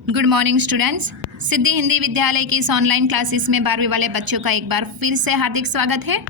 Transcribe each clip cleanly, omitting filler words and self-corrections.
Good morning students. Siddhi Hindi Vidyalaya की इस online classes में 12वीं वाले बच्चों का एक बार फिर से हार्दिक स्वागत है।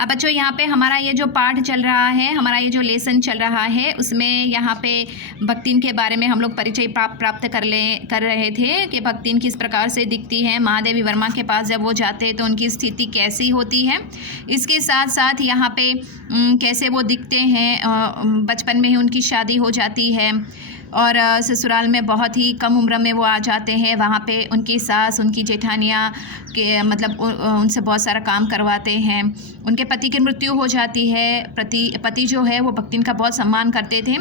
अब बच्चों यहाँ पे हमारा ये जो पाठ चल रहा है, हमारा ये जो लेसन चल रहा है, उसमें यहाँ पे भक्तिन के बारे में हम लोग परिचय प्राप्त कर रहे थे कि भक्तिन किस प्रकार से दिखती है। महादेवी वर्मा के पास जब वो जाते हैं तो उनकी स्थिति कैसी होती है। इसके साथ साथ यहाँ पे कैसे वो दिखते हैं। बचपन में ही उनकी शादी हो जाती है और ससुराल में बहुत ही कम उम्र में वो आ जाते हैं। वहाँ पे उनकी सास, उनकी जेठानियाँ के मतलब उनसे बहुत सारा काम करवाते हैं। उनके पति की मृत्यु हो जाती है। पति जो है वो भक्तिन का बहुत सम्मान करते थे।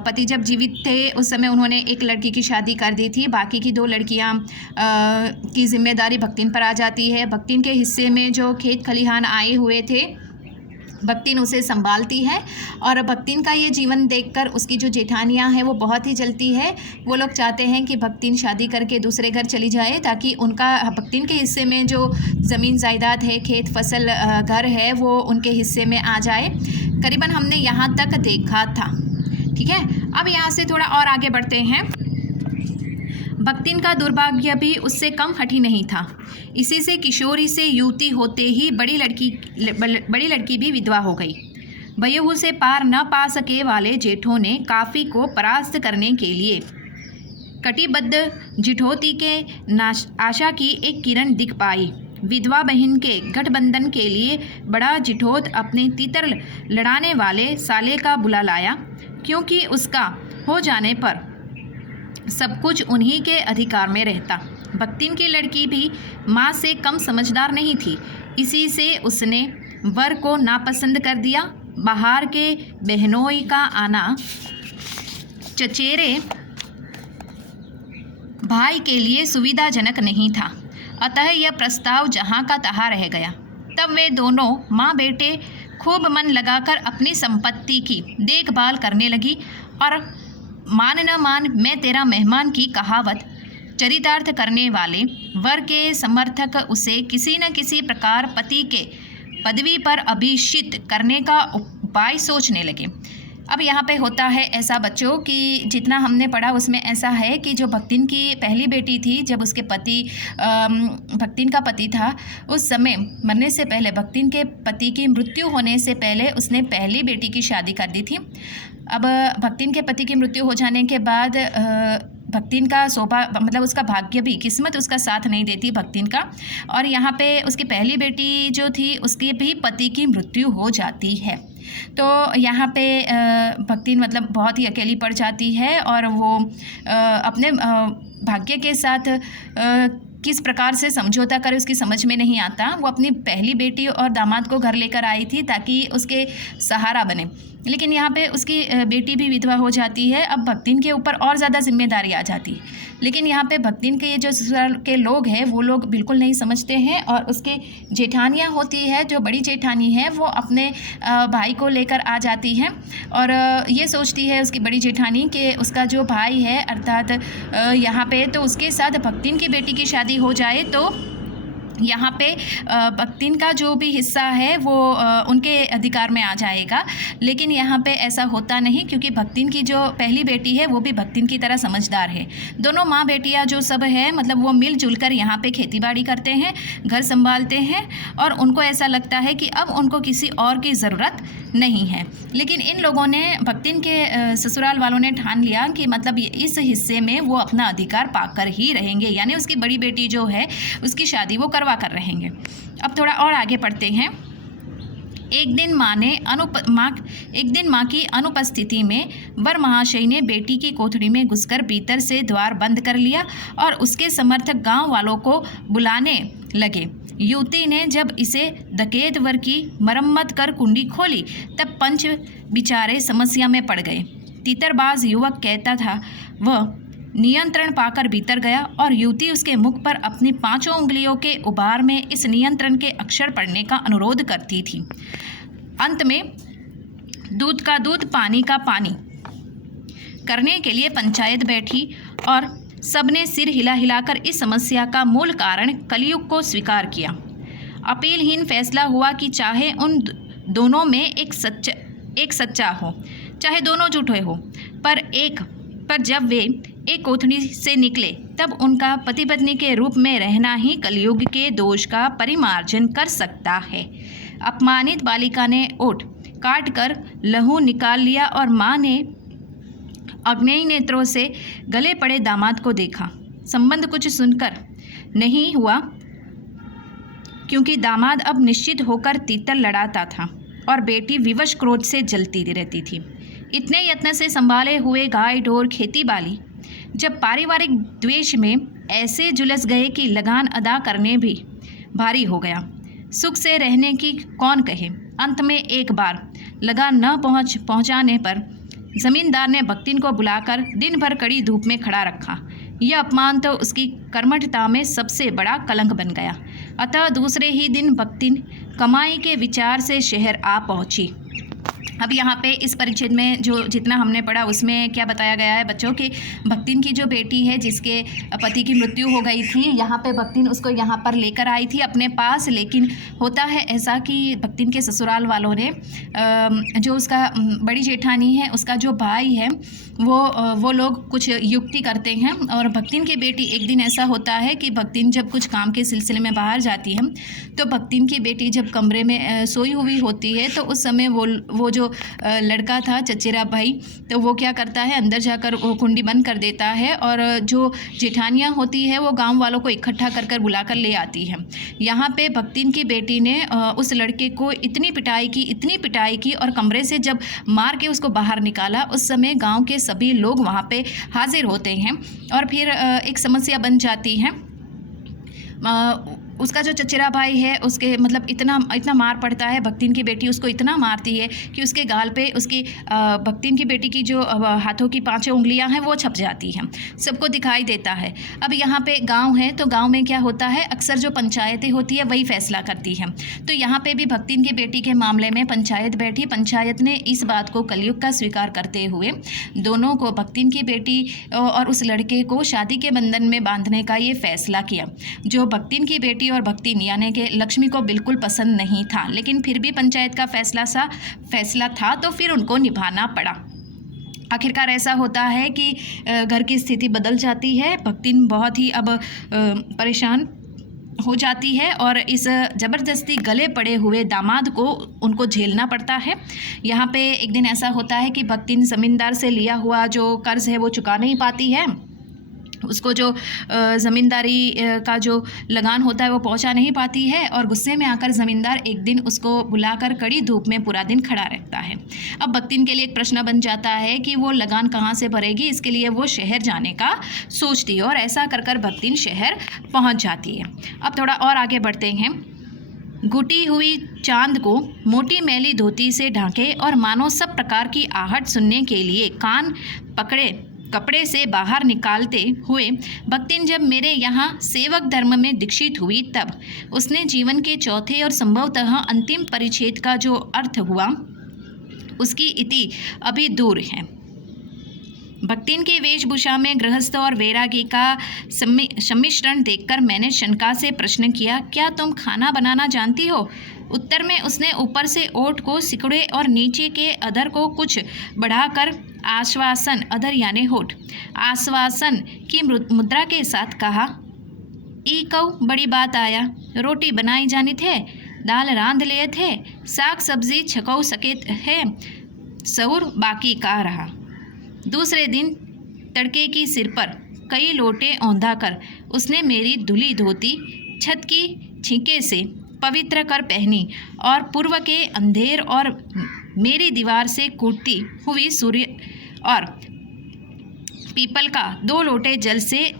पति जब जीवित थे उस समय उन्होंने एक लड़की की शादी कर दी थी। बाकी की 2 लड़कियाँ की जिम्मेदारी भक्तिन पर आ जाती है। भक्तिन के हिस्से में जो खेत खलिहान आए हुए थे, भक्तिन उसे संभालती है और भक्तिन का ये जीवन देखकर उसकी जो जेठानियाँ हैं वो बहुत ही जलती है। वो लोग चाहते हैं कि भक्तिन शादी करके दूसरे घर चली जाए ताकि उनका भक्तिन के हिस्से में जो ज़मीन जायदाद है, खेत फसल घर है, वो उनके हिस्से में आ जाए। करीबन हमने यहाँ तक देखा था। ठीक है, अब यहाँ से थोड़ा और आगे बढ़ते हैं। भक्तिन का दुर्भाग्य भी उससे कम हठी नहीं था। इसी से किशोरी से युवती होते ही बड़ी लड़की भी विधवा हो गई। बयहू से पार न पा सके वाले जेठों ने काफ़ी को परास्त करने के लिए कटिबद्ध जिठौती के आशा की एक किरण दिख पाई। विधवा बहन के गठबंधन के लिए बड़ा जिठौत अपने तीतर लड़ाने वाले साले का बुला लाया, क्योंकि उसका हो जाने पर सब कुछ उन्हीं के अधिकार में रहता। भक्तिन की लड़की भी माँ से कम समझदार नहीं थी। इसी से उसने वर को नापसंद कर दिया। बाहर के बहनोई का आना चचेरे भाई के लिए सुविधाजनक नहीं था, अतः यह प्रस्ताव जहाँ का तहाँ रह गया। तब वे दोनों माँ बेटे खूब मन लगाकर अपनी संपत्ति की देखभाल करने लगी और मान न मान मैं तेरा मेहमान की कहावत चरितार्थ करने वाले वर के समर्थक उसे किसी न किसी प्रकार पति के पदवी पर अभिषिक्त करने का उपाय सोचने लगे। अब यहाँ पे होता है ऐसा बच्चों कि जितना हमने पढ़ा उसमें ऐसा है कि जो भक्तिन की पहली बेटी थी, जब उसके भक्तिन का पति था, उस समय मरने से पहले, भक्तिन के पति की मृत्यु होने से पहले उसने पहली बेटी की शादी कर दी थी। अब भक्तिन के पति की मृत्यु हो जाने के बाद भक्तिन का मतलब उसका भाग्य भी, किस्मत उसका साथ नहीं देती भक्तिन का, और यहाँ पे उसकी पहली बेटी जो थी उसके भी पति की मृत्यु हो जाती है। तो यहाँ पे भक्तिन मतलब बहुत ही अकेली पड़ जाती है और वो अपने भाग्य के साथ किस प्रकार से समझौता करे उसकी समझ में नहीं आता। वो अपनी पहली बेटी और दामाद को घर लेकर आई थी ताकि उसके सहारा बने, लेकिन यहाँ पे उसकी बेटी भी विधवा हो जाती है। अब भक्तिन के ऊपर और ज़्यादा जिम्मेदारी आ जाती है, लेकिन यहाँ पे भक्तिन के ये जो ससुराल के लोग हैं वो लोग बिल्कुल नहीं समझते हैं। और उसके जेठानियाँ होती है, जो बड़ी जेठानी है, वो अपने भाई को लेकर आ जाती हैं और ये सोचती है उसकी बड़ी जेठानी कि उसका जो भाई है अर्थात यहाँ पे तो उसके साथ भक्तिन की बेटी की शादी हो जाए तो यहाँ पे भक्तिन का जो भी हिस्सा है वो उनके अधिकार में आ जाएगा। लेकिन यहाँ पे ऐसा होता नहीं, क्योंकि भक्तिन की जो पहली बेटी है वो भी भक्तिन की तरह समझदार है। दोनों माँ बेटियाँ जो सब है मतलब वो मिलजुल कर यहाँ पे खेतीबाड़ी करते हैं, घर संभालते हैं और उनको ऐसा लगता है कि अब उनको किसी और की ज़रूरत नहीं है। लेकिन इन लोगों ने, भक्तिन के ससुराल वालों ने ठान लिया कि मतलब इस हिस्से में वो अपना अधिकार पाकर ही रहेंगे, यानी उसकी बड़ी बेटी जो है उसकी शादी वो करवा कर रहेंगे। अब थोड़ा और आगे पढ़ते हैं। एक दिन माँ की अनुपस्थिति में वर महाशय ने बेटी की कोठरी में घुसकर भीतर से द्वार बंद कर लिया और उसके समर्थक गांव वालों को बुलाने लगे। युवती ने जब इसे डकैत वर की मरम्मत कर कुंडी खोली तब पंच बिचारे समस्या में पड़ गए। तीतरबाज युवक कहता था, वह नियंत्रण पाकर भीतर गया और युवती उसके मुख पर अपनी 5 उंगलियों के उभार में इस नियंत्रण के अक्षर पढ़ने का अनुरोध करती थी। अंत में दूध का दूध, पानी का पानी करने के लिए पंचायत बैठी और सबने सिर हिला हिलाकर इस समस्या का मूल कारण कलयुग को स्वीकार किया। अपीलहीन फैसला हुआ कि चाहे उन दोनों में एक सच्चा हो, चाहे दोनों झूठे हो, पर जब वे एक कोठरी से निकले तब उनका पति पत्नी के रूप में रहना ही कलयुग के दोष का परिमार्जन कर सकता है। अपमानित बालिका ने ओठ काट कर लहू निकाल लिया और माँ ने अग्नेय नेत्रों से गले पड़े दामाद को देखा। संबंध कुछ सुनकर नहीं हुआ, क्योंकि दामाद अब निश्चित होकर तीतर लड़ाता था और बेटी विवश क्रोध से जलती रहती थी। इतने यत्न से संभाले हुए गाय ढोर खेती बाली जब पारिवारिक द्वेष में ऐसे झुलस गए कि लगान अदा करने भी भारी हो गया। सुख से रहने की कौन कहे। अंत में एक बार लगान न पहुंचाने पर जमींदार ने भक्तिन को बुलाकर दिन भर कड़ी धूप में खड़ा रखा। यह अपमान तो उसकी कर्मठता में सबसे बड़ा कलंक बन गया। अतः दूसरे ही दिन भक्तिन कमाई के विचार से शहर आ पहुंची। अब यहाँ पे इस परिच्छेद में जो जितना हमने पढ़ा उसमें क्या बताया गया है बच्चों कि भक्तिन की जो बेटी है जिसके पति की मृत्यु हो गई थी, यहाँ पे भक्तिन उसको यहाँ पर लेकर आई थी अपने पास। लेकिन होता है ऐसा कि भक्तिन के ससुराल वालों ने जो उसका बड़ी जेठानी है उसका जो भाई है वो लोग कुछ युक्ति करते हैं। और भक्तिन की बेटी एक दिन ऐसा होता है कि भक्तिन जब कुछ काम के सिलसिले में बाहर जाती है तो भक्तिन की बेटी जब कमरे में सोई हुई होती है तो उस समय वो जो लड़का था चचेरा भाई, तो वो क्या करता है अंदर जाकर वो कुंडी बंद कर देता है और जो जेठानियाँ होती है वो गांव वालों को इकट्ठा कर बुलाकर ले आती है। यहाँ पे भक्तिन की बेटी ने उस लड़के को इतनी पिटाई की और कमरे से जब मार के उसको बाहर निकाला, उस समय गांव के सभी लोग वहाँ पे हाजिर होते हैं और फिर एक समस्या बन जाती है। उसका जो चचेरा भाई है उसके मतलब इतना मार पड़ता है, भक्तिन की बेटी उसको इतना मारती है कि उसके गाल पे उसकी भक्तिन की बेटी की जो हाथों की 5 उंगलियां हैं वो छप जाती हैं, सबको दिखाई देता है। अब यहाँ पे गांव है तो गांव में क्या होता है, अक्सर जो पंचायतें होती है वही फैसला करती हैं। तो यहाँ पे भी भक्तिन की बेटी के मामले में पंचायत बैठी। पंचायत ने इस बात को कलयुग का स्वीकार करते हुए दोनों को, भक्तिन की बेटी और उस लड़के को शादी के बंधन में बांधने का ये फैसला किया, जो भक्तिन की बेटी और भक्तिन यानी कि लक्ष्मी को बिल्कुल पसंद नहीं था। लेकिन फिर भी पंचायत का फैसला था तो फिर उनको निभाना पड़ा। आखिरकार ऐसा होता है कि घर की स्थिति बदल जाती है। भक्तिन बहुत ही अब परेशान हो जाती है और इस ज़बरदस्ती गले पड़े हुए दामाद को उनको झेलना पड़ता है। यहाँ पे एक दिन ऐसा होता है कि भक्तिन ज़मींदार से लिया हुआ जो कर्ज़ है वो चुका नहीं पाती है। उसको जो ज़मींदारी का जो लगान होता है वो पहुंचा नहीं पाती है और गुस्से में आकर ज़मींदार एक दिन उसको बुलाकर कड़ी धूप में पूरा दिन खड़ा रखता है। अब भक्तिन के लिए एक प्रश्न बन जाता है कि वो लगान कहाँ से भरेगी। इसके लिए वो शहर जाने का सोचती है और ऐसा कर भक्तिन शहर पहुँच जाती है। अब थोड़ा और आगे बढ़ते हैं। घुटी हुई चांद को मोटी मैली धोती से ढांके और मानो सब प्रकार की आहट सुनने के लिए कान पकड़े कपड़े से बाहर निकालते हुए भक्तिन जब मेरे यहाँ सेवक धर्म में दीक्षित हुई, तब उसने जीवन के चौथे और संभवतः अंतिम परिच्छेद का जो अर्थ हुआ उसकी इति अभी दूर है। भक्तिन की वेशभूषा में गृहस्थ और वैरागी का सम्मिश्रण देखकर मैंने शंका से प्रश्न किया, क्या तुम खाना बनाना जानती हो? उत्तर में उसने ऊपर से ओठ को सिकुड़े और नीचे के अधर को कुछ बढ़ाकर आश्वासन, अधर यानी होठ, आश्वासन की मुद्रा के साथ कहा, ई कऊ बड़ी बात आया, रोटी बनाई जानी थे, दाल रांध लिए थे, साग सब्जी छकौ सके है, सऊर बाकी का रहा। दूसरे दिन तड़के की सिर पर कई लोटे औंधा कर उसने मेरी धुली धोती छत की छींके से पवित्र कर पहनी और पूर्व के अंधेर और मेरी दीवार से कूटती हुई सूर्य और पीपल का 2 लोटे जल से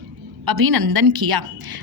अभिनंदन किया।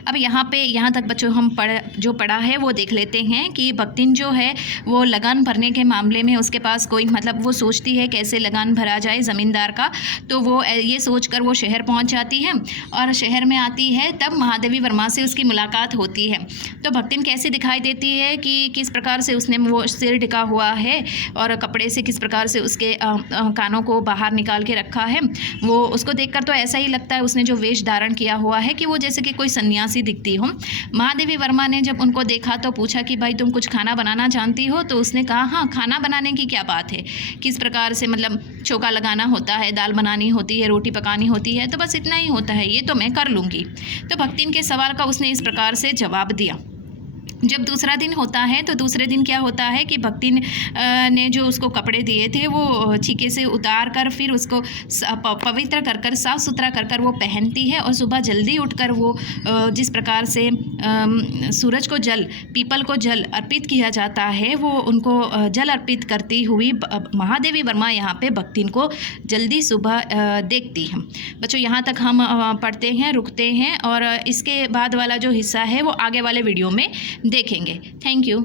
अब यहाँ तक बच्चों हम पढ़ा है वो देख लेते हैं कि भक्तिन जो है वो लगान भरने के मामले में उसके पास कोई मतलब वो सोचती है कैसे लगान भरा जाए ज़मींदार का, तो वो ये सोचकर वो शहर पहुँच जाती है और शहर में आती है। तब महादेवी वर्मा से उसकी मुलाकात होती है। तो भक्तिन कैसे दिखाई देती है कि किस प्रकार से उसने वो सिर ढका हुआ है और कपड़े से किस प्रकार से उसके कानों को बाहर निकाल के रखा है। वो उसको देखकर तो ऐसा ही लगता है उसने जो वेश धारण किया हुआ है कि वो जैसे कि कोई सन्यासी दिखती हो। महादेवी वर्मा ने जब उनको देखा तो पूछा कि भाई तुम कुछ खाना बनाना जानती हो? तो उसने कहा हाँ, खाना बनाने की क्या बात है, किस प्रकार से मतलब चौका लगाना होता है, दाल बनानी होती है, रोटी पकानी होती है, तो बस इतना ही होता है, ये तो मैं कर लूँगी। तो भक्तिन के सवाल का उसने इस प्रकार से जवाब दिया। जब दूसरा दिन होता है तो दूसरे दिन क्या होता है कि भक्तिन ने जो उसको कपड़े दिए थे वो छीके से उतार कर फिर उसको पवित्र कर कर साफ़ सुथरा कर कर वो पहनती है और सुबह जल्दी उठकर वो जिस प्रकार से सूरज को जल, पीपल को जल अर्पित किया जाता है, वो उनको जल अर्पित करती हुई महादेवी वर्मा यहाँ पे भक्तिन को जल्दी सुबह देखती हैं। बच्चों यहाँ तक हम पढ़ते हैं, रुकते हैं और इसके बाद वाला जो हिस्सा है वो आगे वाले वीडियो में देखेंगे। Thank you.